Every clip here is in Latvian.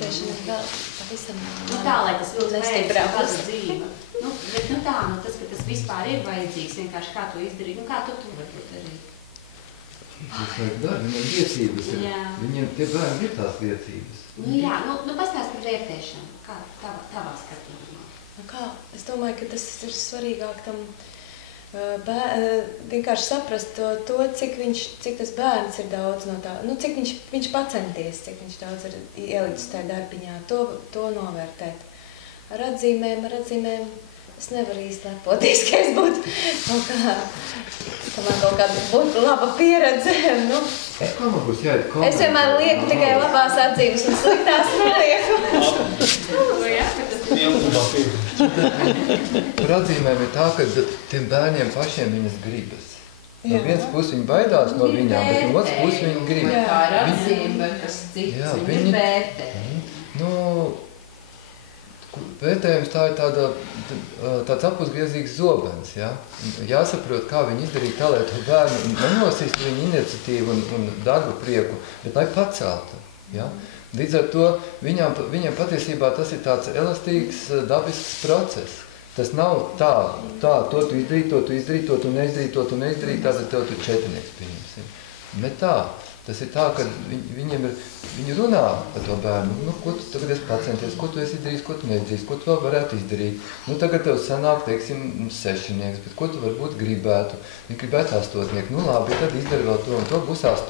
vērtēšana vēl pavisam tā, lai tas ļoti nestiprā vērts dzīve. Bet tā, tas, ka tas vispār ir vajadzīgs, vienkārši kā to izdarīt, kā tu varbūt arī. Tas vajag darbi, viņiem liecības ir. Viņiem tie bērni ir tās liecības. Jā, pastāst par vērtēšanu, kā tavā skatījumā. Kā? Es domāju, ka tas ir svarīgāk tam vienkārši saprast to, cik tas bērns ir daudz no tā, cik viņš pacenties, cik viņš daudz ir ielicis tajā darbiņā, to novērtēt. Ar atzīmēm es nevaru īsti lepoties, ka es būtu man kaut kāda būtu laba pieredze. Kā man būs jāiet komentēt? Es vienmēr lieku tikai labās atzīmes un sliktās nelieku. Par atzīmēm ir tā, ka tiem bērniem pašiem viņas gribas. No vienas puses viņi baidās no viņām, bet no otras puses viņi grib. Tā ir atzīme, kas cits, viņi vērtē. Vērtējums tā ir tāds apusgriezīgs zobens. Jāsaprot, kā viņi izdarīt tā, lai to bērnu nenosīst viņu iniciatīvu un darbu prieku, bet lai paceltu. Līdz ar to viņiem patiesībā tas ir tāds elastīgs, dabisks process. Tas nav tā, to tu izdarīt, to tu neizdarīt, to tu neizdarīt, tātad tev tu četrnieks pieņemsim. Ne tā. Tas ir tā, ka viņi runā par to bērnu. Ko tu tagad esi pacenties, ko tu esi izdarījis, ko tu neizdarījis, ko tu vēl varētu izdarīt. Tagad tev sanāk, teiksim, 6, bet ko tu varbūt gribētu? Viņi gribētu 8. Labi, tad izdari vēl to, un to būs 8.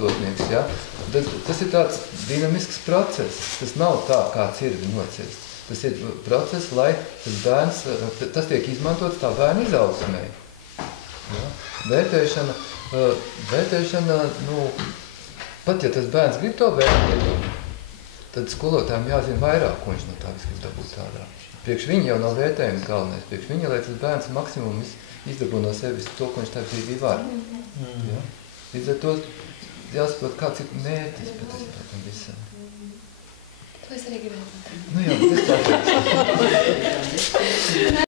Tas ir tāds dinamisks process. Tas nav tā, kāds ir nocirsts. Tas ir process, lai tas tiek izmantots tā bērna izaugsmē. Vērtēšana, pat ja tas bērns grib to vērtēt, tad skolotājiem jāzina vairāk, ko viņš no tā viss grib dabūt tādā. Priekš viņa jau nav vērtējums galvenais. Priekš viņa, lai tas bērns maksimum izdabū no sevis to, ko viņš tā brīdī var. Līdz ar to jāsaprot, kāds ir mērķis patiesībā tam visam. To es arī gribētu. Jā, bet es tā